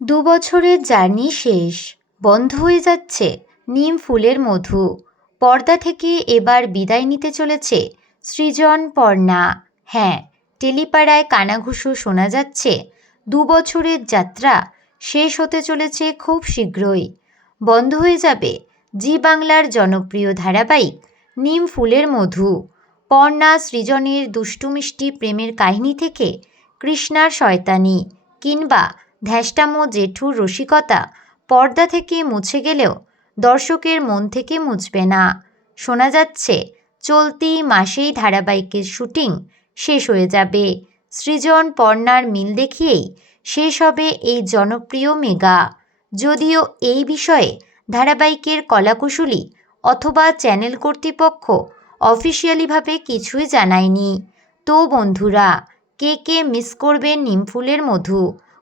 দু বছরের জার্নি শেষ। বন্ধ হয়ে যাচ্ছে নিম ফুলের মধু। পর্দা থেকে এবার বিদায় নিতে চলেছে সৃজন পর্ণা। হ্যাঁ টেলিপাড়ায় কানাঘুষো শোনা যাচ্ছে, দু বছরের যাত্রা শেষ হতে চলেছে খুব শীঘ্রই। বন্ধ হয়ে যাবে জি বাংলার জনপ্রিয় ধারাবাহিক নিম ফুলের মধু। পর্ণা সৃজনের দুষ্টু মিষ্টি প্রেমের কাহিনী থেকে কৃষ্ণার শয়তানি কিংবা ধ্যাষ্টামো জেঠুর রসিকতা পর্দা থেকে মুছে গেলেও দর্শকের মন থেকে মুছবে না। শোনা যাচ্ছে, চলতি মাসেই ধারাবাহিকের শুটিং শেষ হয়ে যাবে। সৃজন পর্ণার মিল দেখিয়েই শেষ হবে এই জনপ্রিয় মেগা। যদিও এই বিষয়ে ধারাবাহিকের কলাকুশলী অথবা চ্যানেল কর্তৃপক্ষ অফিসিয়ালিভাবে কিছুই জানায়নি। তো বন্ধুরা, কে কে মিস করবেন নিমফুলের মধু?